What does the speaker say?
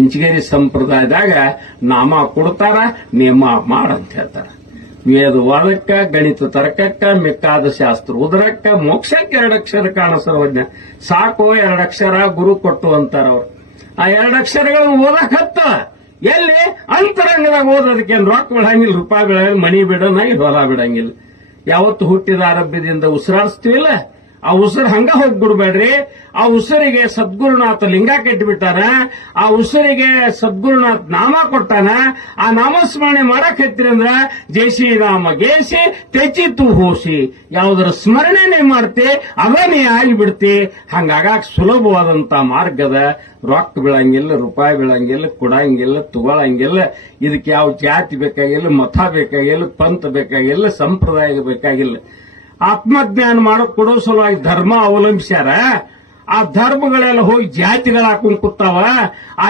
ಇಂಚಗೇರಿ ಸಂಪ್ರದಾಯದಾಗ ನಾಮ ಕೊಡ್ತಾರ, ನೇಮ ಮಾಡಂತ ಹೇಳ್ತಾರ. ವೇದ ಓದಕ್ಕ, ಗಣಿತ ತರ್ಕಕ್ಕ, ಮಿಕ್ಕಾದ ಶಾಸ್ತ್ರ ಉದರಕ್ಕ, ಮೋಕ್ಷಕ್ಕೆ 2 ಅಕ್ಷರ ಕಾಣ ಸರ್ವಜ್ಞ ಸಾಕು. 2 ಅಕ್ಷರ ಗುರು ಕೊಟ್ಟು ಅಂತಾರ ಅವ್ರು. ಆ 2 ಅಕ್ಷರಗಳನ್ನು ಓದಕತ್ತ ಎಲ್ಲಿ ಅಂತರಂಗದಾಗ ಓದೋದಕ್ಕೆ ರೊಕ್ಕ ಬಿಡಂಗಿಲ್ಲ, ರೂಪಾಯಿ ಬಿಡಂಗಿಲ್ಲ, ಮನಿ ಬಿಡಂಗಿಲ್ಲ, ಹೊಲ ಬಿಡಂಗಿಲ್ಲ. ಯಾವತ್ತು ಹುಟ್ಟಿದ ಆರಂಭದಿಂದ ಉಸಿರಾಡಿಸ್ತೀವಿಲ್ಲ, ಆ ಉಸಿರು ಹಂಗ ಹೋಗ್ಬಿಡ್ಬೇಡ್ರಿ. ಆ ಉಸಿರಿಗೆ ಸದ್ಗುರುನಾಥ ಲಿಂಗ ಕಟ್ಟಿಬಿಟ್ಟಾರ. ಆ ಉಸಿರಿಗೆ ಸದ್ಗುರುನಾಥ್ ನಾಮ ಕೊಟ್ಟಾನ. ಆ ನಾಮಸ್ಮರಣೆ ಮಾಡಕ್ ಹತ್ತಿರ ಅಂದ್ರ ಜೇಸಿ ನಾಮ ಗೇಸಿ ತೆಚಿತು ಹೋಸಿ, ಯಾವುದರ ಸ್ಮರಣೆನೆ ಮಾಡ್ತಿ ಅವನೇ ಆಗಿಬಿಡ್ತಿ. ಹಂಗಾಗಾಕ್ ಸುಲಭವಾದಂತ ಮಾರ್ಗದ. ರೊಕ್ಕ ಬೀಳಂಗಿಲ್ಲ, ರೂಪಾಯಿ ಬೀಳಂಗಿಲ್ಲ, ಕೊಡಂಗಿಲ್ಲ, ತಗೊಳಂಗಿಲ್ಲ. ಇದಕ್ಕೆ ಯಾವ ಜಾತಿ ಬೇಕಾಗಿಲ್ಲ, ಮತ ಬೇಕಾಗಿಲ್ಲ, ಪಂಥ ಬೇಕಾಗಿಲ್ಲ, ಸಂಪ್ರದಾಯ ಬೇಕಾಗಿಲ್ಲ. ಆತ್ಮಜ್ಞಾನ ಮಾಡಕ್ ಕೊಡೋ ಸಲುವಾಗಿ ಧರ್ಮ ಅವಲಂಬಿಸ್ಯಾರ. ಆ ಧರ್ಮಗಳೆಲ್ಲ ಹೋಗಿ ಜಾತಿಗಳು ಹಾಕೊಂಡ್ ಕೂತಾವ. ಆ